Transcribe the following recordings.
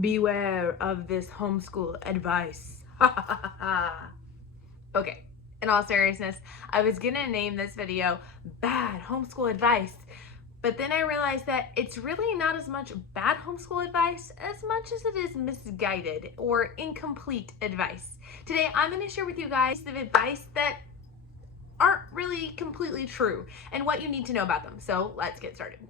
Beware of this homeschool advice. Okay, in all seriousness, I was gonna name this video Bad Homeschool Advice, but then I realized that it's really not as much bad homeschool advice as much as it is misguided or incomplete advice. Today, I'm gonna share with you guys the advice that aren't really completely true and what you need to know about them. So let's get started.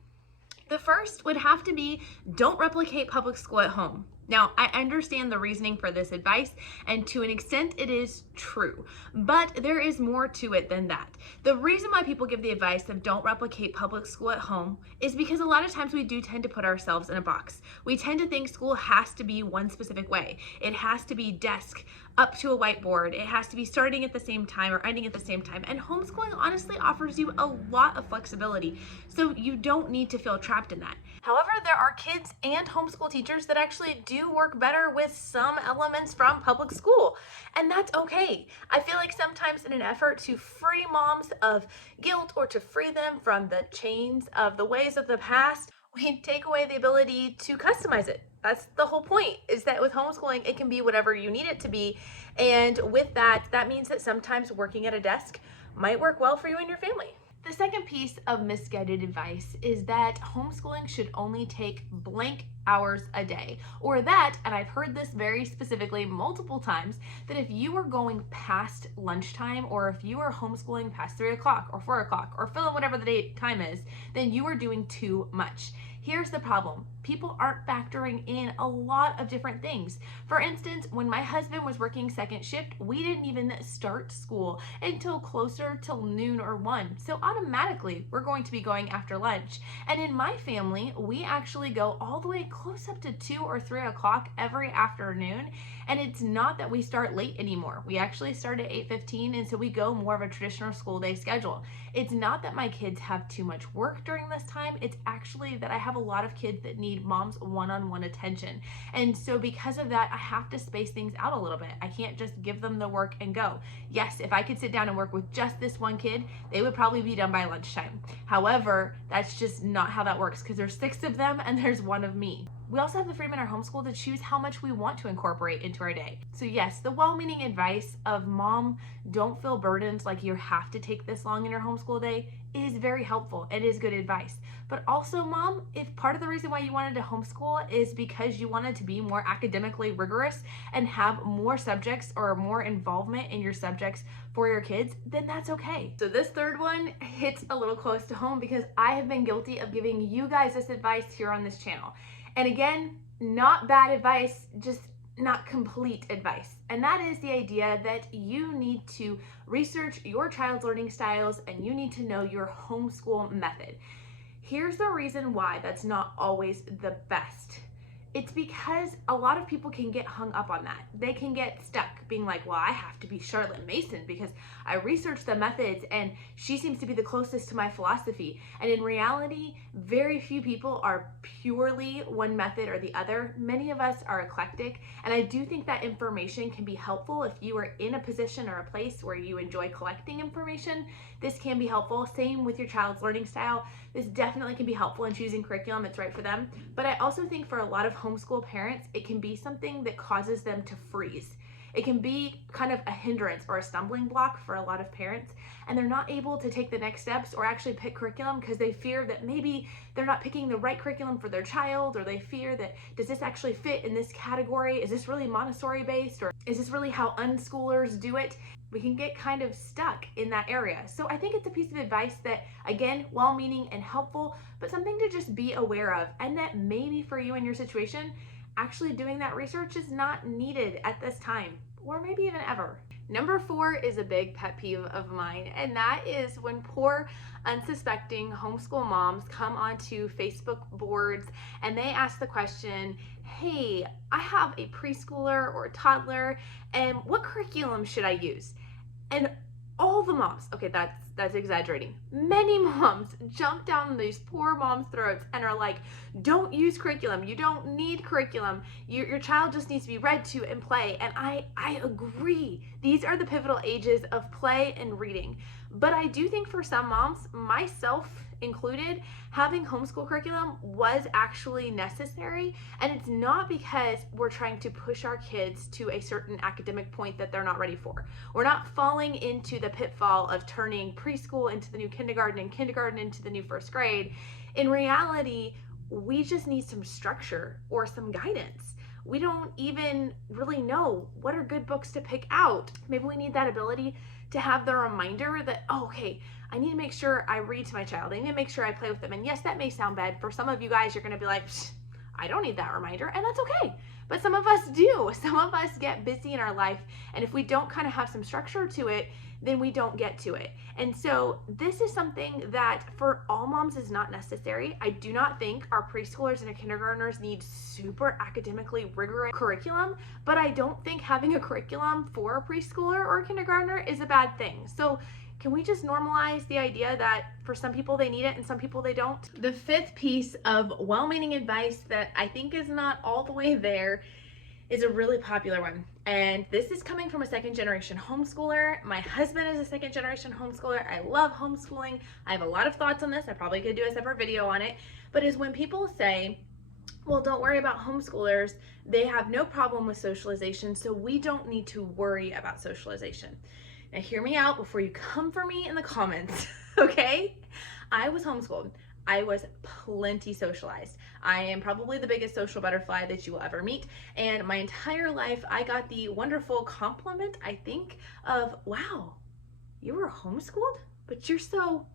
The first would have to be don't replicate public school at home. Now, I understand the reasoning for this advice, and to an extent it is true, but there is more to it than that. The reason why people give the advice of don't replicate public school at home is because a lot of times we do tend to put ourselves in a box. We tend to think school has to be one specific way. It has to be desk up to a whiteboard. It has to be starting at the same time or ending at the same time. And homeschooling honestly offers you a lot of flexibility, so you don't need to feel trapped in that. However, there are kids and homeschool teachers that actually do work better with some elements from public school, and that's okay. I feel like sometimes in an effort to free moms of guilt or to free them from the chains of the ways of the past, we take away the ability to customize it. That's the whole point, is that with homeschooling, it can be whatever you need it to be. And with that, that means that sometimes working at a desk might work well for you and your family. The second piece of misguided advice is that homeschooling should only take blank hours a day, or that, and I've heard this very specifically multiple times, that if you are going past lunchtime, or if you are homeschooling past 3 o'clock or 4 o'clock, or fill in whatever the time is, then you are doing too much. Here's the problem. People aren't factoring in a lot of different things. For instance, when my husband was working second shift, we didn't even start school until closer till noon or 1. So automatically, we're going to be going after lunch. And in my family, we actually go all the way close up to 2 or 3 o'clock every afternoon. And it's not that we start late anymore. We actually start at 8:15, and so we go more of a traditional school day schedule. It's not that my kids have too much work during this time. It's actually that I have a lot of kids that need mom's one-on-one attention. And so because of that, I have to space things out a little bit. I can't just give them the work and go. Yes, if I could sit down and work with just this one kid, they would probably be done by lunchtime. However, that's just not how that works, because there's 6 of them and there's 1 of me. We also have the freedom in our homeschool to choose how much we want to incorporate into our day. So yes, the well-meaning advice of mom, don't feel burdened like you have to take this long in your homeschool day is very helpful. It is good advice. But also, mom, if part of the reason why you wanted to homeschool is because you wanted to be more academically rigorous and have more subjects or more involvement in your subjects for your kids, then that's okay. So this third one hits a little close to home because I have been guilty of giving you guys this advice here on this channel. And again, not bad advice, just not complete advice. And that is the idea that you need to research your child's learning styles and you need to know your homeschool method. Here's the reason why that's not always the best. It's because a lot of people can get hung up on that. They can get stuck being like, well, I have to be Charlotte Mason because I researched the methods and she seems to be the closest to my philosophy. And in reality, very few people are purely one method or the other. Many of us are eclectic. And I do think that information can be helpful if you are in a position or a place where you enjoy collecting information. This can be helpful. Same with your child's learning style. This definitely can be helpful in choosing curriculum that's right for them. But I also think for a lot of homeschool parents, it can be something that causes them to freeze. It can be kind of a hindrance or a stumbling block for a lot of parents, and they're not able to take the next steps or actually pick curriculum because they fear that maybe they're not picking the right curriculum for their child, or they fear that, does this actually fit in this category? Is this really Montessori based, or is this really how unschoolers do it? We can get kind of stuck in that area. So I think it's a piece of advice that, again, well-meaning and helpful, but something to just be aware of, and that maybe for you in your situation, actually doing that research is not needed at this time, or maybe even ever. Number 4 is a big pet peeve of mine, and that is when poor, unsuspecting homeschool moms come onto Facebook boards and they ask the question, hey, I have a preschooler or a toddler, and what curriculum should I use? And all the moms, okay, that's exaggerating. Many moms jump down these poor moms' throats and are like, don't use curriculum. You don't need curriculum. Your child just needs to be read to and play. And I agree. These are the pivotal ages of play and reading. But I do think for some moms, myself included, having homeschool curriculum was actually necessary. And it's not because we're trying to push our kids to a certain academic point that they're not ready for. We're not falling into the pitfall of turning preschool into the new kindergarten and kindergarten into the new first grade. In reality, we just need some structure or some guidance. We don't even really know what are good books to pick out. Maybe we need that ability to have the reminder that, oh, okay, I need to make sure I read to my child. I need to make sure I play with them. And yes, that may sound bad. For some of you guys, you're going to be like, I don't need that reminder, and that's okay. But some of us do. Some of us get busy in our life, and if we don't kind of have some structure to it, then we don't get to it. And so this is something that for all moms is not necessary. I do not think our preschoolers and our kindergartners need super academically rigorous curriculum, but I don't think having a curriculum for a preschooler or a kindergartner is a bad thing. So can we just normalize the idea that for some people they need it and some people they don't? The fifth piece of well-meaning advice that I think is not all the way there is a really popular one. And this is coming from a second-generation homeschooler. My husband is a second-generation homeschooler. I love homeschooling. I have a lot of thoughts on this. I probably could do a separate video on it. But is when people say, well, don't worry about homeschoolers. They have no problem with socialization, so we don't need to worry about socialization. Now hear me out before you come for me in the comments, okay? I was homeschooled. I was plenty socialized. I am probably the biggest social butterfly that you will ever meet. And my entire life, I got the wonderful compliment, I think, of, wow, you were homeschooled, but you're so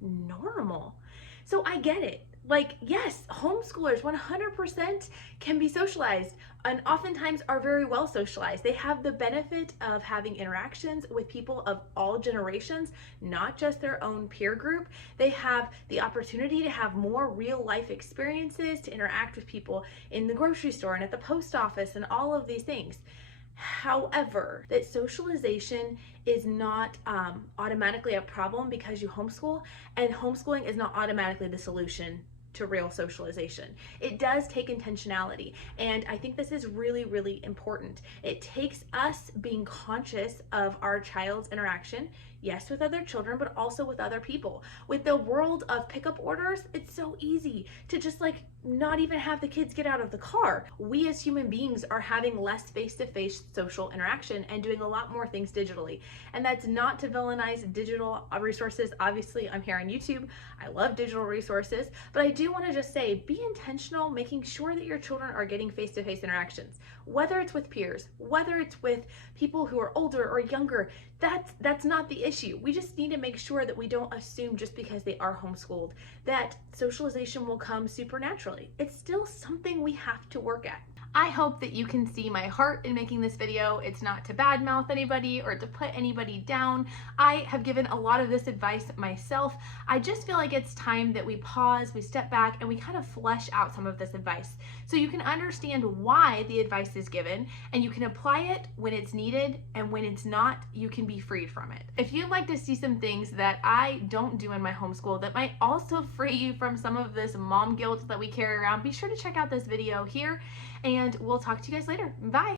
normal. So I get it. Like, yes, homeschoolers 100% can be socialized and oftentimes are very well socialized. They have the benefit of having interactions with people of all generations, not just their own peer group. They have the opportunity to have more real life experiences, to interact with people in the grocery store and at the post office and all of these things. However, that socialization is not automatically a problem because you homeschool, and homeschooling is not automatically the solution to real socialization. It does take intentionality, and I think this is really, really important. It takes us being conscious of our child's interaction, yes, with other children, but also with other people. With the world of pickup orders, it's so easy to just like not even have the kids get out of the car. We as human beings are having less face-to-face social interaction and doing a lot more things digitally. And that's not to villainize digital resources. Obviously, I'm here on YouTube. I love digital resources, but I do want to just say, be intentional, making sure that your children are getting face-to-face interactions, whether it's with peers, whether it's with people who are older or younger. That's not the issue. We just need to make sure that we don't assume just because they are homeschooled that socialization will come supernaturally. It's still something we have to work at. I hope that you can see my heart in making this video. It's not to badmouth anybody or to put anybody down. I have given a lot of this advice myself. I just feel like it's time that we pause, we step back, and we kind of flesh out some of this advice so you can understand why the advice is given and you can apply it when it's needed, and when it's not, you can be freed from it. If you'd like to see some things that I don't do in my homeschool that might also free you from some of this mom guilt that we carry around, be sure to check out this video here, and we'll talk to you guys later. Bye.